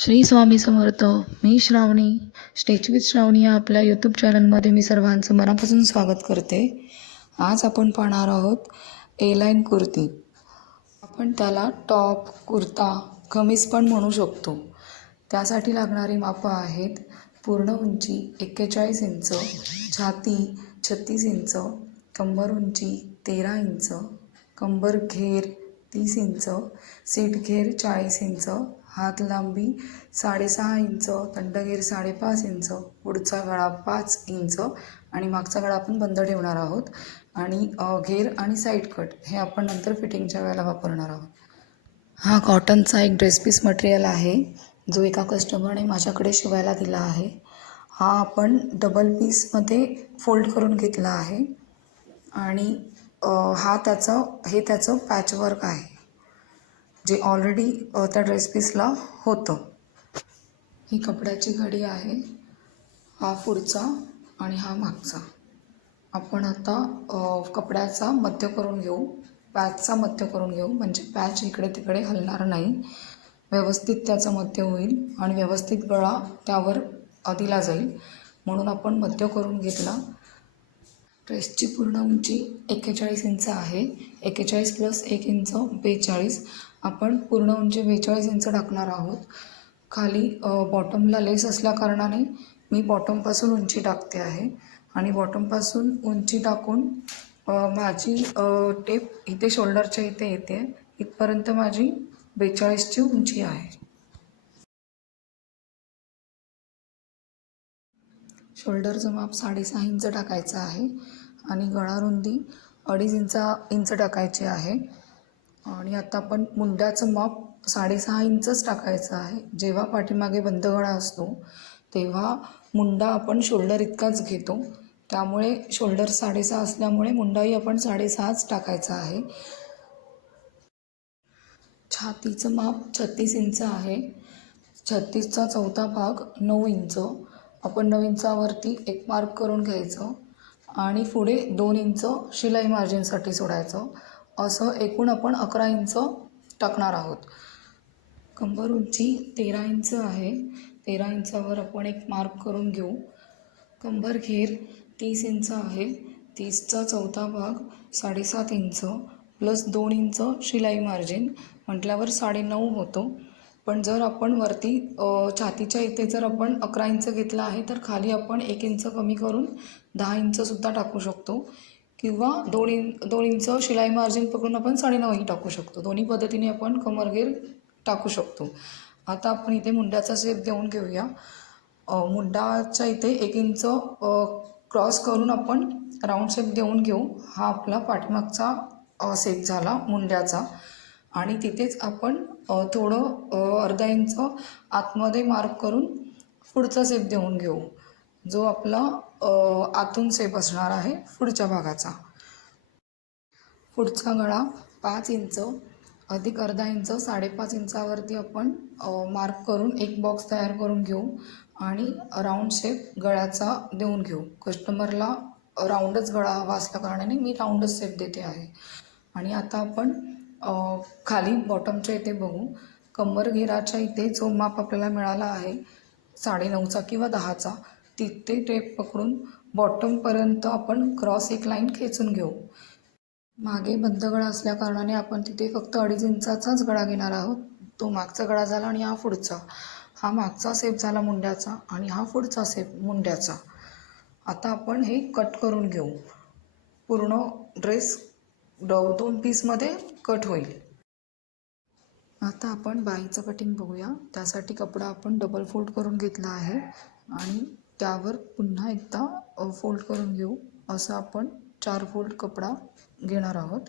श्री स्वामी समर्थ. मी Shravani, stitch with Shravani या आपल्या यूट्यूब चॅनलमध्ये मी सर्वांचं मनापासून स्वागत करते. आज आपण पाहणार आहोत ए लाईन कुर्ती. आपण त्याला टॉप, कुर्ता, कमीज पण म्हणू शकतो. त्यासाठी लागणारी मापं आहेत: पूर्ण उंची 41 इंच, छाती 36 इंच, कंबर उंची 13 इंच, कंबर घेर 30 इंच, सीट घेर 40 इंच, हात लांबी 6.5 इंच, तंडघेर 5.5 इंच, पुढचा गळा 5 इंच आणि मागचा गळा आपण बंद ठेवणार आहोत. आणि घेर आणि साईड कट हे आपण नंतर फिटिंगच्या वेळेला वापरणार आहोत. हा कॉटनचा एक ड्रेस पीस मटेरियल आहे, जो एका कस्टमरने माझ्याकडे शिवायला दिला आहे. हा आपण डबल पीसमध्ये फोल्ड करून घेतला आहे आणि हे त्याचं पॅचवर्क आहे, जे ऑलरेडी त्या ड्रेस पीसला होतं. ही कपड्याची घडी आहे. हा पुढचा आणि हा मागचा. आपण आता कपड्याचा मध्य करून घेऊ, पॅचचा मध्य करून घेऊ, म्हणजे पॅच इकडे तिकडे हलणार नाही. व्यवस्थित त्याचं मध्य होईल आणि व्यवस्थित गळा त्यावर दिला जाईल, म्हणून आपण मध्य करून घेतला. ड्रेसची पूर्ण उंची 41 इंच आहे. 41 + 1 इंच 42. आपण पूर्ण उंची 42 इंच टाकणार आहोत. खाली बॉटमला लेस असल्याकारणाने मी बॉटमपासून उंची टाकते आहे आणि बॉटमपासून उंची टाकून माझी टेप इथे शोल्डरच्या इथे येते. इथपर्यंत माझी 42ची उंची आहे. शोल्डरचं माप 6.5 इंच टाकायचं आहे आणि गळा रुंदी 2.5 इंच टाकायची आहे. आणि आता आपण मुंड्याचं माप 6.5 इंचच टाकायचं आहे. जेव्हा पाठीमागे बंद गळा असतो तेव्हा मुंडा आपण शोल्डर इतकाच घेतो, त्यामुळे शोल्डर 6.5 असल्यामुळे मुंडाही आपण 6.5च टाकायचा आहे. छातीचं माप 36 इंच आहे. 36चा चौथा भाग 9 इंच. आपण 9 इंचावरती एक मार्क करून घ्यायचं आणि पुढे 2 इंच शिलाई मार्जिनसाठी सोडायचं. असं एकूण आपण 11 इंच टाकणार आहोत. कंबर उंची 13 इंच आहे. 13 इंचावर आपण एक मार्क करून घेऊ. कंबर घेर 30 इंच आहे. 30चा चौथा भाग 7.5 इंच + 2 इंच शिलाई मार्जिन म्हटल्यावर 9.5 होतो. पण जर आपण वरती छातीच्या इथे जर आपण 11 इंच घेतला आहे, तर खाली आपण 1 इंच कमी करून 10 इंचसुद्धा टाकू शकतो, किंवा 2 इंच शिलाई मार्जिन पकडून आपण 9.5ही टाकू शकतो. दोन्ही पद्धतीने आपण कमरघेर टाकू शकतो. आता आपण इथे मुंड्याचा शेप देऊन घेऊया. मुंडाच्या इथे 1 इंच क्रॉस करून आपण राऊंड शेप देऊन घेऊ. हा आपला पाठीमागचा शेप झाला मुंड्याचा. आणि तिथेच आपण थोडं अर्धा इंच आतमध्ये मार्क करून पुढचा शेप देऊन घेऊ, जो आपला आतून शेप असणार आहे पुढच्या भागाचा. पुढचा गळा 5 इंच अधिक अर्धा इंच 5.5 इंचावरती आपण मार्क करून एक बॉक्स तयार करून घेऊ आणि राऊंड शेप गळ्याचा देऊन घेऊ. कस्टमरला राऊंडच गळा हवा असल्याकारणाने मी राऊंडच शेप देते आहे. आणि आता आपण खाली बॉटमच्या इथे बघू. कंबर घेराच्या इथे जो माप आपल्याला मिळाला आहे 9.5चा किंवा 10चा, तिथे टेप पकडून बॉटमपर्यंत आपण क्रॉस एक लाईन खेचून घेऊ. मागे बंद गळा असल्याकारणाने आपण तिथे फक्त 2.5 इंचाचाच गळा घेणार आहोत. तो मागचा गळा झाला आणि हा पुढचा. हा मागचा शेप झाला मुंड्याचा आणि हा पुढचा शेप मुंड्याचा. आता आपण हे कट करून घेऊ. पूर्ण ड्रेस 2 पीसमध्ये कट होईल. आता आपण बाहीचं कटिंग बघूया. त्यासाठी कपडा आपण डबल फोल्ड करून घेतला आहे आणि त्यावर पुन्हा एकदा फोल्ड करून घेऊ. असं आपण 4 फोल्ड कपडा घेणार आहोत.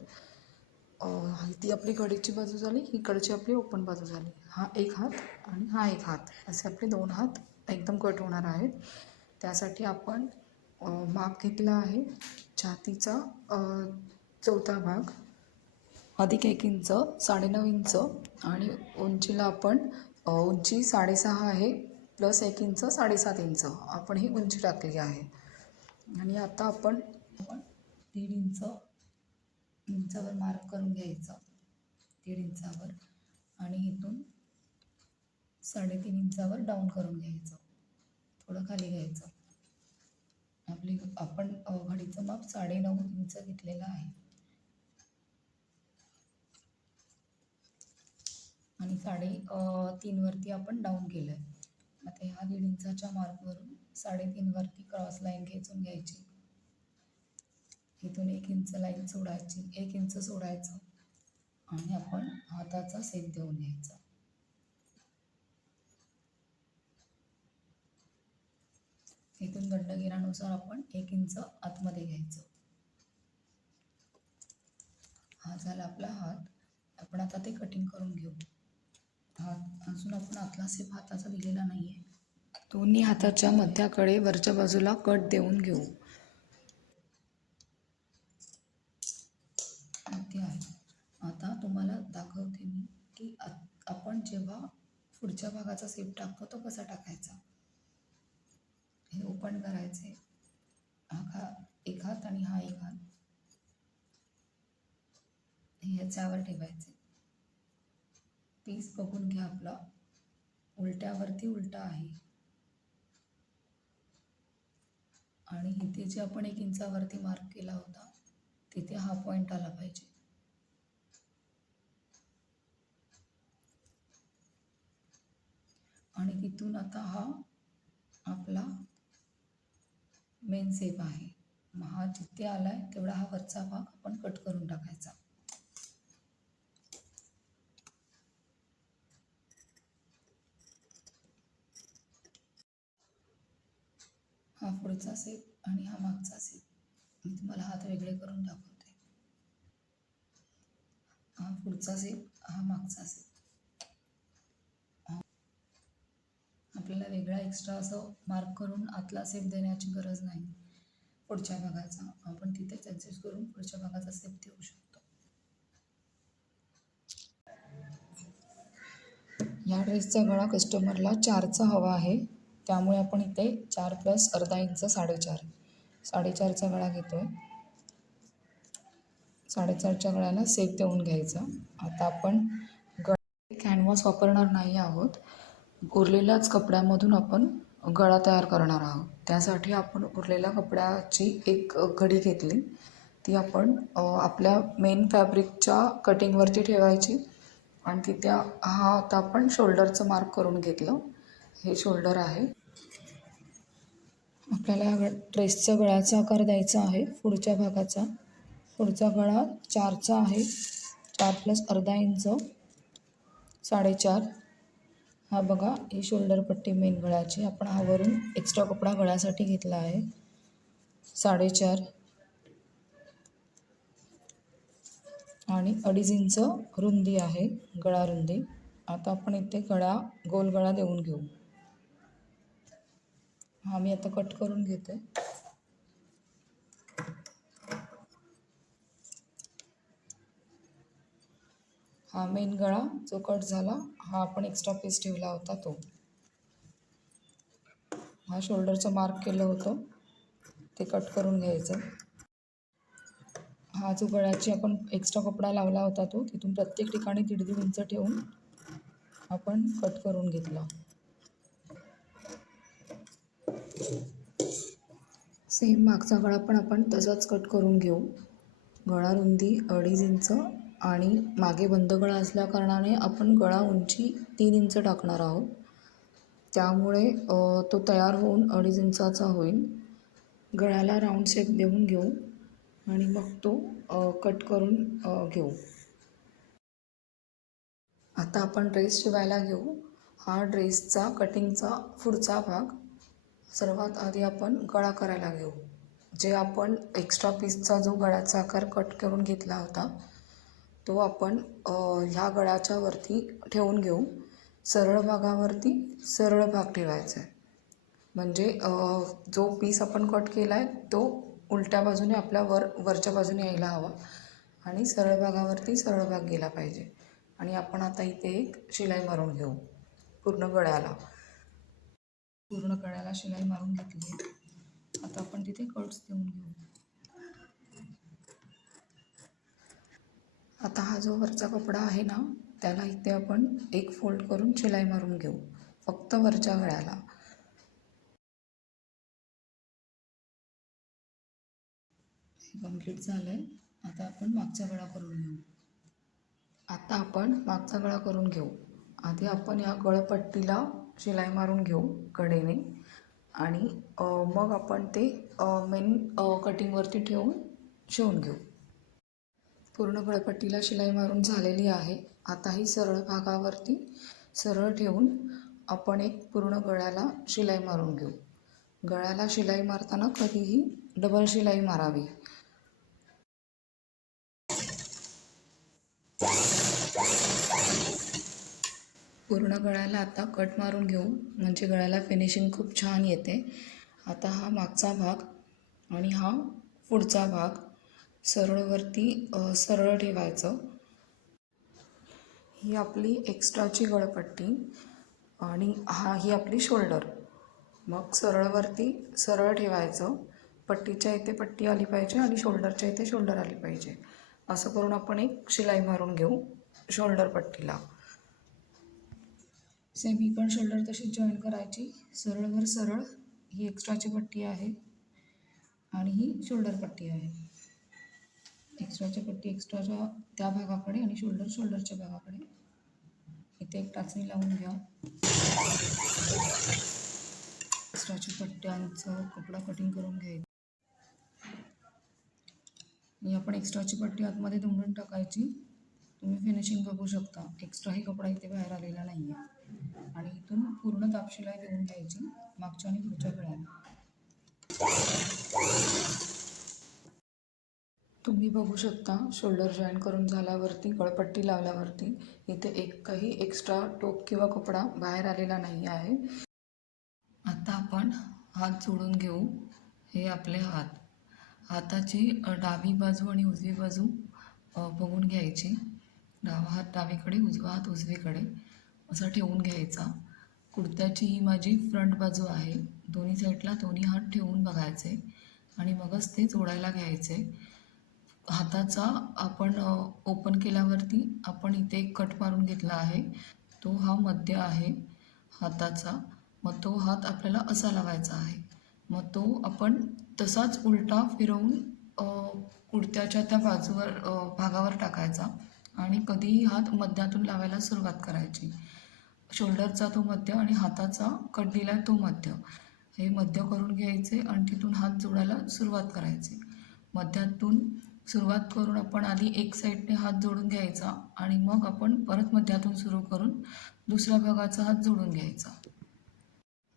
ती आपली घडीची बाजू झाली, इकडची आपली ओपन बाजू झाली. हा एक हात आणि हा एक हात, असे आपले 2 हात एकदम कट होणार आहेत. त्यासाठी आपण माप घेतला आहे छातीचा चौथा भाग अधिक 1 इंच 9.5 इंच आणि उंचीला आपण उंची 6.5 आहे + 1 इंच 7.5 इंच आपण ही उंची टाकली आहे. आणि आता आपण 1.5 इंचावर मार्क करून घ्यायचं. 1.5 इंचावर आणि इथून 3.5 इंचावर डाऊन करून घ्यायचं, थोडं खाली घ्यायचं. आपण घडीचं माप 9.5 इंच घेतलेलं आहे आणि 3.5 वरती आपण डाऊन केलं आहे. आता ह्या 1.5 इंचाच्या मार्कवरून 3.5 वरती क्रॉस लाईन खेचून घ्यायची. इथून 1 इंच लाईन सोडायची, 1 इंच सोडायचं आणि आपण हाताचा शेप देऊन घ्यायचा. इथून दंडगेरानुसार आपण 1 इंच आतमध्ये घ्यायचं. हा झाला आपला हात. आपण आता ते कटिंग करून घेऊ. हात अजून आपण आतला शेप हाताचा दिलेला नाही आहे. दोन्ही हाताच्या मध्याकडे वरच्या बाजूला कट देऊन घेऊ. ते आहे. आता तुम्हाला दाखवते मी की आपण जेव्हा पुढच्या भागाचा शेप टाकतो तो कसा टाकायचा. हे ओपन करायचे, एक हात आणि हा एक हात ह्याच्यावर ठेवायचे. पीस बघून घ्या, आपला उलट्यावरती उलटा आहे आणि इथे जे आपण 1 इंचावरती मार्क केला होता तिथे हा पॉईंट आला पाहिजे. आणि तिथून आता हा आपला मेन शेप आहे. हा जिथे आलाय तेवढा हा वरचा भाग आपण कट करून टाकायचा. हा पुढचा शेप आणि हा मागचा शेप. मी तुम्हाला हात वेगळे करून दाखवते. हा पुढचा शेप, हा मागचा शेप. आपल्याला वेगळा एक्स्ट्रा असं मार्क करून आतला शेप देण्याची गरज नाही. पुढच्या भागाचा आपण तिथेच ॲडजस्ट करून पुढच्या भागाचा शेप देऊ शकतो. या ड्रेसचा गळा कस्टमरला 4चा हवा आहे, त्यामुळे आपण इथे 4 + अर्धा इंच 4.5चा गळा घेतोय. 4.5च्या गळ्याला शेप देऊन घ्यायचा. आता आपण कॅनव्हास वापरणार नाही आहोत. उरलेल्याच कपड्यामधून आपण गळा तयार करणार आहोत. त्यासाठी आपण उरलेल्या कपड्याची एक घडी घेतली. ती आपण आपल्या मेन फॅब्रिकच्या कटिंगवरती ठेवायची आणि तिथे हा आता आपण शोल्डरचं मार्क करून घेतलं. हे शोल्डर आहे. आपल्याला या ड्रेसच्या गळ्याचा आकार द्यायचा आहे. पुढच्या भागाचा पुढचा गळा 4चा आहे. 4 + अर्धा इंच 4.5. हा बघा, ही शोल्डर पट्टी मेन गळ्याची. आपण हा वरून एक्स्ट्रा कपडा गळ्यासाठी घेतला आहे. 4.5 आणि 2.5 इंच रुंदी आहे, गळा रुंदी. आता आपण इथे गोल गळा देऊन घेऊ. हा मी आता कट करून घेते. हा मेन गळा जो कट झाला, हा आपण एक्स्ट्रा पीस ठेवला होता तो. हा शोल्डरचं मार्क केलं होतं ते कट करून घ्यायचं. हा जो गळ्याची आपण एक्स्ट्रा कपडा लावला होता तो तिथून प्रत्येक ठिकाणी 1.5 इंच ठेवून आपण कट करून घेतला. सेम मागचा गळा पण आपण तसाच कट करून घेऊ. गळा रुंदी 2.5 इंच आणि मागे बंद गळा असल्या कारणाने आपण गळा उंची 3 इंच टाकणार आहोत. त्यामुळे तो तयार होऊन 2.5 इंचाचा होईल. गळ्याला राऊंड शेप देऊन घेऊ आणि मग तो कट करून घेऊ. आता आपण ड्रेस शिवायला घेऊ. हा ड्रेसचा कटिंगचा पुढचा भाग. सर्वात आधी आपण गळा करायला घेऊ. जे आपण एक्स्ट्रा पीसचा जो गळ्याचा आकार कट करून घेतला होता तो आपण ह्या गळ्याच्या वरती ठेवून घेऊ. सरळ भागावरती सरळ भाग ठेवायचा आहे. म्हणजे जो पीस आपण कट केला आहे तो उलट्या बाजूने आपल्या वरच्या बाजूने यायला हवा आणि सरळ भागावरती सरळ भाग गेला पाहिजे. आणि आपण आता इथे एक शिलाई मारून घेऊ. पूर्ण गळ्याला शिलाई मारून घेतली. आता आपण तिथे कट्स देऊन घेऊ. आता हा जो वरचा कपडा आहे ना, त्याला इथे आपण एक फोल्ड करून शिलाई मारून घेऊ. फक्त वरच्या गळ्याला. कंप्लीट झालंय. आता आपण मागचा गळा करून घेऊ. आधी आपण या गळपट्टीला शिलाई मारून घेऊ कडेने आणि मग आपण ते मेन कटिंगवरती ठेवून शिवून घेऊ. पूर्ण गळपट्टीला शिलाई मारून झालेली आहे. आता ही सरळ भागावरती सरळ ठेवून आपण एक पूर्ण गळ्याला शिलाई मारून घेऊ. गळ्याला शिलाई मारताना कधीही डबल शिलाई मारावी. पूर्ण गळ्याला आता कट मारून घेऊ, म्हणजे गळ्याला फिनिशिंग खूप छान येते. आता हा मागचा भाग आणि हा पुढचा भाग सरळवरती सरळ ठेवायचं. ही आपली एक्स्ट्राची गळपट्टी आणि ही आपली शोल्डर. मग सरळवरती सरळ ठेवायचं. पट्टीच्या इथे पट्टी आली पाहिजे आणि शोल्डरच्या इथे शोल्डर आली पाहिजे. असं करून आपण एक शिलाई मारून घेऊ शोल्डर पट्टीला. सेम ही पण शोल्डर तशीच जॉईन करायची. सरळवर सरळ ही एक्स्ट्राची पट्टी आहे आणि ही शोल्डर पट्टी आहे. एक्स्ट्राची पट्टी एक्स्ट्राच्या त्या भागाकडे आणि शोल्डर शोल्डरच्या भागाकडे. इथे एक टाचणी लावून घ्या. एक्स्ट्राच्या पट्ट्यांचं कपडा कटिंग करून घ्यायचं. ही आपण एक्स्ट्राची पट्टी आतमध्ये दुमडून टाकायची. तुम्ही फिनिशिंग बघू शकता. एक्स्ट्राही कपडा इथे बाहेर आलेला नाही आहे. आणि इथून पूर्ण दाबशिलाई देऊन घ्यायची मागच्या आणि पुढच्या गळ्याला. तुम्ही बघू शकता शोल्डर जॉईन करून झाल्यावरती गळपट्टी लावल्यावरती इथे एकही एक्स्ट्रा टोप किंवा कपडा बाहेर आलेला नाही आहे. आता आपण हात जोडून घेऊ. हे आपले हात. हाताची डावी बाजू आणि उजवी बाजू बघून घ्यायची. डावा हात डावीकडे, उजवा हात उजवीकडे असा ठेवून घ्यायचा. कुर्त्याची ही माझी फ्रंट बाजू आहे. दोन्ही साईडला दोन्ही हात ठेवून बघायचे आणि मगच ते जोडायला घ्यायचे. हाताचा आपण ओपन केल्यावरती आपण इथे एक कट मारून घेतला आहे. तो हा मध्य आहे हाताचा. मग तो हात आपल्याला असा लावायचा आहे. मग तो आपण तसाच उलटा फिरवून कुर्त्याच्या त्या बाजूवर भागावर टाकायचा आणि कधीही हात मध्यातून लावायला सुरुवात करायची. शोल्डरचा तो मध्य आणि हाताचा कट दिला तो मध्य. हे मध्य करून घ्यायचे आणि तिथून हात जोडायला सुरुवात करायची. मध्यातून सुरुवात करून आपण आधी एक साईडने हात जोडून घ्यायचा आणि मग आपण परत मध्यातून सुरू करून दुसऱ्या भागाचा हात जोडून घ्यायचा.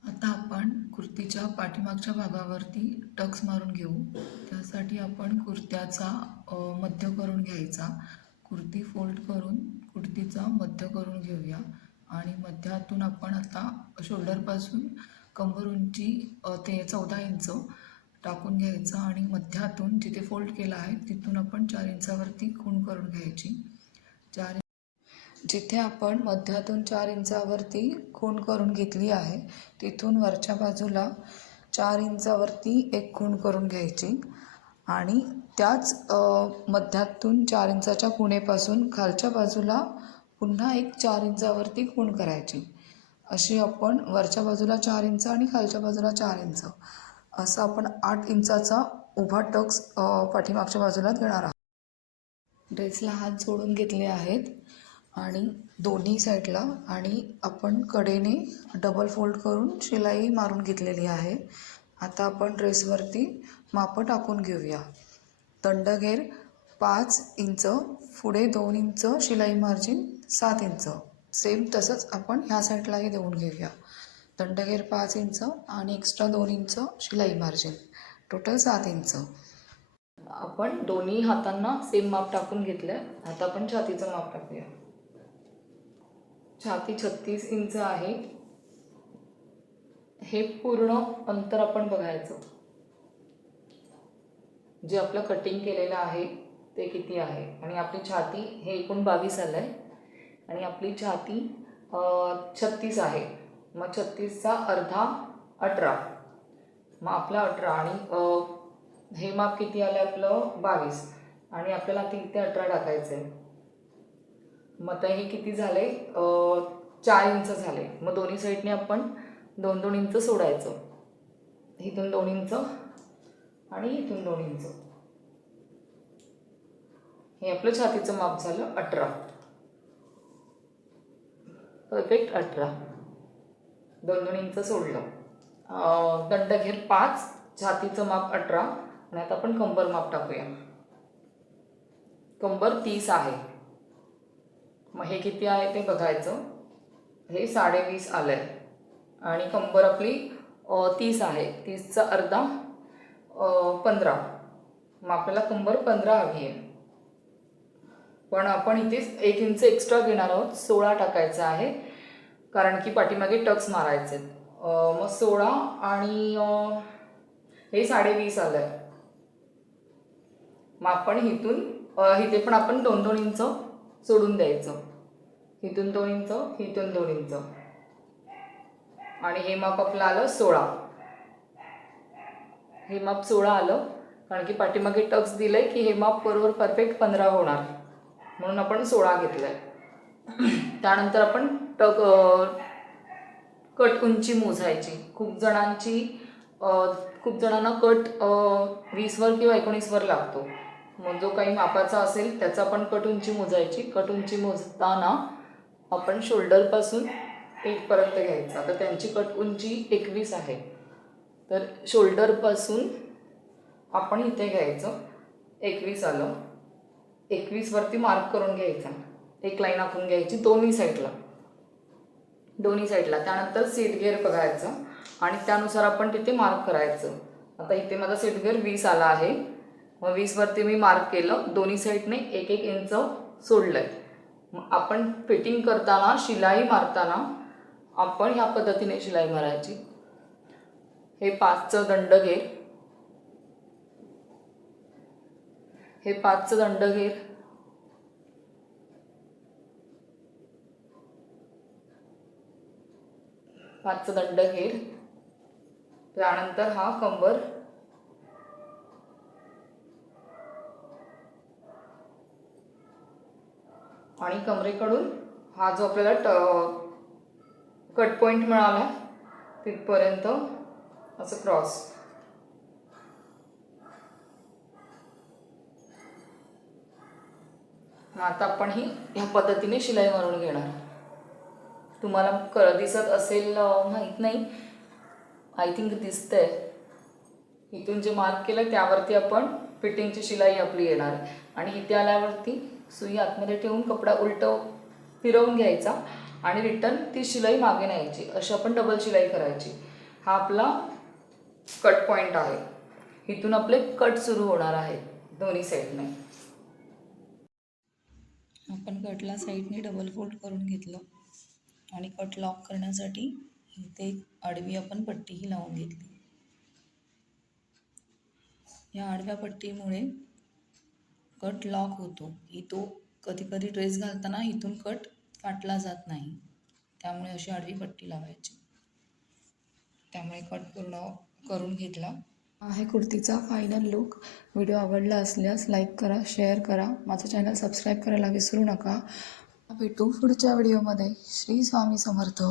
आता आपण कुर्तीच्या पाठीमागच्या भागावरती टक्स मारून घेऊ. त्यासाठी आपण कुर्त्याचा मध्य करून घ्यायचा. कुर्ती फोल्ड करून कुर्तीचा मध्य करून घेऊया आणि मध्यातून आपण आता शोल्डरपासून कंबर उंची ते 14 इंच टाकून घ्यायचं आणि मध्यातून जिथे फोल्ड केला आहे तिथून आपण 4 इंचावरती खूण करून घ्यायची. जिथे आपण मध्यातून 4 इंचावरती खूण करून घेतली आहे तिथून वरच्या बाजूला 4 इंचावरती एक खूण करून घ्यायची आणि त्याच मध्यातून 4 इंचाच्या खुणेपासून खालच्या बाजूला पुन्हा एक 4 इंचावरती खूण करायची. अशी आपण वरच्या बाजूला 4 इंच आणि खालच्या बाजूला 4 इंच असं आपण 8 इंचाचा उभा टक्स पाठीमागच्या बाजूला देणार आहोत. ड्रेसला हात जोडून घेतले आहेत आणि दोन्ही साईडला आणि आपण कडेने डबल फोल्ड करून शिलाई मारून घेतलेली आहे. आता आपण ड्रेसवरती मापं टाकून घेऊया. दंडघेर 5 इंच, पुढे 2 इंच शिलाई मार्जिन 7 इंच. सेम तसंच आपण ह्या साईडलाही देऊन घेऊया. दंडघेर 5 इंच आणि एक्स्ट्रा 2 इंच शिलाई मार्जिन, टोटल 7 इंच. आपण दोन्ही हातांना सेम माप टाकून घेतलं. आता आपण छातीचं माप टाकूया. छाती 36 इंच आहे. हे पूर्ण अंतर आपण बघायचं. जे आपलं कटिंग केलेलं आहे ते किती आहे आणि आपली छाती हे एकूण 22 आलं आहे आणि आपली छाती 36 आहे. मग 36चा अर्धा 18. मग आपला 18 आणि हे माप किती आलं आपलं 22 आणि आपल्याला इथे 18 टाकायचं आहे. मग आता हे किती झाले 4 इंच झाले. मग दोन्ही साईडने आपण 2-2 इंच सोडायचं. इथून 2 इंच आणि इथून 2 इंच. हे आपलं छातीचं माप झालं 18. परफेक्ट 18. 2-2 इंच सोडलं. दंडघेर 5, छातीचं माप 18 आणि आता आपण कंबर माप टाकूया. कंबर 30 आहे. मग हे किती आहे ते बघायचं. हे 20.5 आलंय आणि कंबर आपली 30 आहे. 30चा अर्धा 15. मग आपल्याला कंबर 15 हवी आहे. पण आपण इथे 1 इंच एक्स्ट्रा घेणार आहोत. 16 टाकायचं आहे कारण की पाठीमागे टक्स मारायचे. मग 16 आणि हे 20.5 आलंय. मग आपण इथे पण आपण 2-2 इंच सोडून द्यायचं. इथून 2 इंच, इथून 2 इंच आणि हे माप आपलं आलं 16. हे माप 16 आलं कारण की पाठीमागे टक्स दिलंय की हे माप बरोबर परफेक्ट 15 होणार, म्हणून आपण 16 घेतलंय. त्यानंतर आपण कट उंची मोजायची. खूप जणांना कट 20वर किंवा 19वर लागतो. मग जो काही मापाचा असेल त्याचा आपण कट उंची मोजायची. कट उंची मोजताना आपण शोल्डरपासून इथपर्यंत घ्यायचा. तर त्यांची कट उंची 21 आहे. तर शोल्डरपासून आपण इथे घ्यायचं. 21 आलं. 21वरती मार्क करून घ्यायचा. एक लाईन आखून घ्यायची दोन्ही साईडला. त्यानंतर सीट गेअर बघायचं आणि त्यानुसार आपण तिथे मार्क करायचं. आता इथे माझा सीट गेअर 20 आला आहे. मग 20वरती मी मार्क केलं. दोन्ही साईडने 1-1 इंच सोडलंय. मग आपण फिटिंग करताना, शिलाई मारताना आपण ह्या पद्धतीने शिलाई मारायची. हे 5चं दंडघेर, हे 5चं दंडघेर, त्यानंतर हा कंबर, आणि कमरेकडून हा जो आपल्याला कट पॉईंट मिळाला तिथपर्यंत असं क्रॉस. आता आपण ही ह्या पद्धतीने शिलाई मारून घेणार. तुम्हाला दिसत असेल माहीत नाही, आय थिंक दिसतंय. इथून जे मार्क केलं त्यावरती आपण फिटिंगची शिलाई आपली येणार आणि इथे आल्यावरती सुई आतमध्ये ठेवून कपडा उलटं फिरवून घ्यायचा आणि रिटर्न ती शिलाई मागे न्यायची. अशी आपण डबल शिलाई करायची. हा आपला कट पॉईंट आहे. इथून आपले कट सुरू होणार आहे दोन्ही साईडने. आपण कटला साईडने डबल फोल्ड करून घेतलं आणि कट लॉक करण्यासाठी इथे आडवी आपण पट्टीही लावून घेतली. या आडव्या पट्टीमुळे कट लॉक होतो की तो कधी कधी ड्रेस घालताना इथून कट काटला जात नाही. त्यामुळे अशी आडवी पट्टी लावायची. त्यामुळे कट पूर्ण करून घेतला. आहे कुर्तीचा फायनल लुक. व्हिडिओ आवडला असल्यास लाईक करा, शेअर करा, माझं चॅनल सबस्क्राईब करायला विसरू नका. भेटू पुढच्या व्हिडिओमध्ये. श्री स्वामी समर्थ.